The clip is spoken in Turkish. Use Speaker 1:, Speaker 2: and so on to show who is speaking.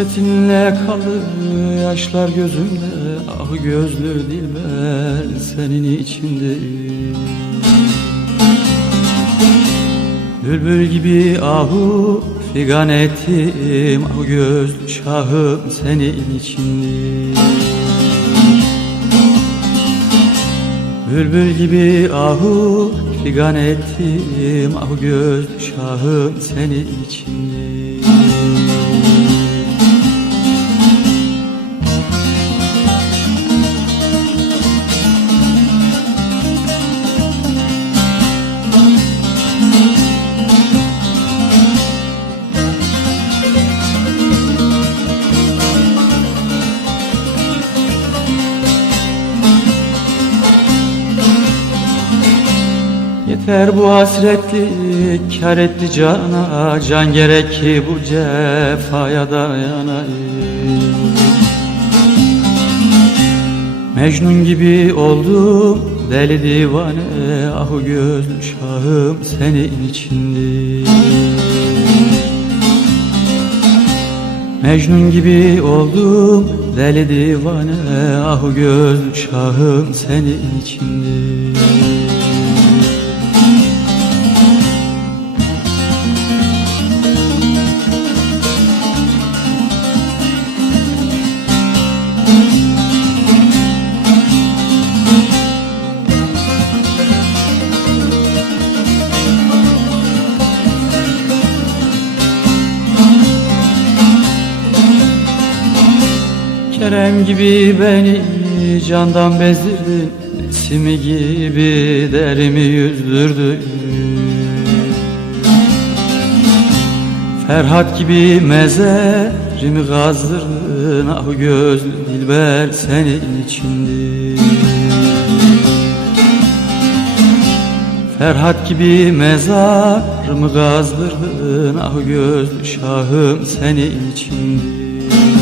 Speaker 1: Hasretinle kalır yaşlar gözümde Ah gözlü dilber senin içindeyim Bülbül gibi ahu figan ettim Ah gözlü şahım senin içindeyim Bülbül gibi ahu figan ettim Ah gözlü şahım senin içindeyim Yeter bu hasretlik kar etti cana Can gerek ki bu cefaya dayanayım. Mecnun gibi oldum deli divane Ahu gözlü şahım senin içindi Mecnun gibi oldum deli divane Ahu gözlü şahım senin içindi Kerem gibi beni candan bezdirdin Simi gibi derimi yüzdürdün Ferhat gibi mezarımı kazdırdın Ah gözlü dilber senin içindi Ferhat gibi mezarımı kazdırdın Ah gözlü şahım senin içindi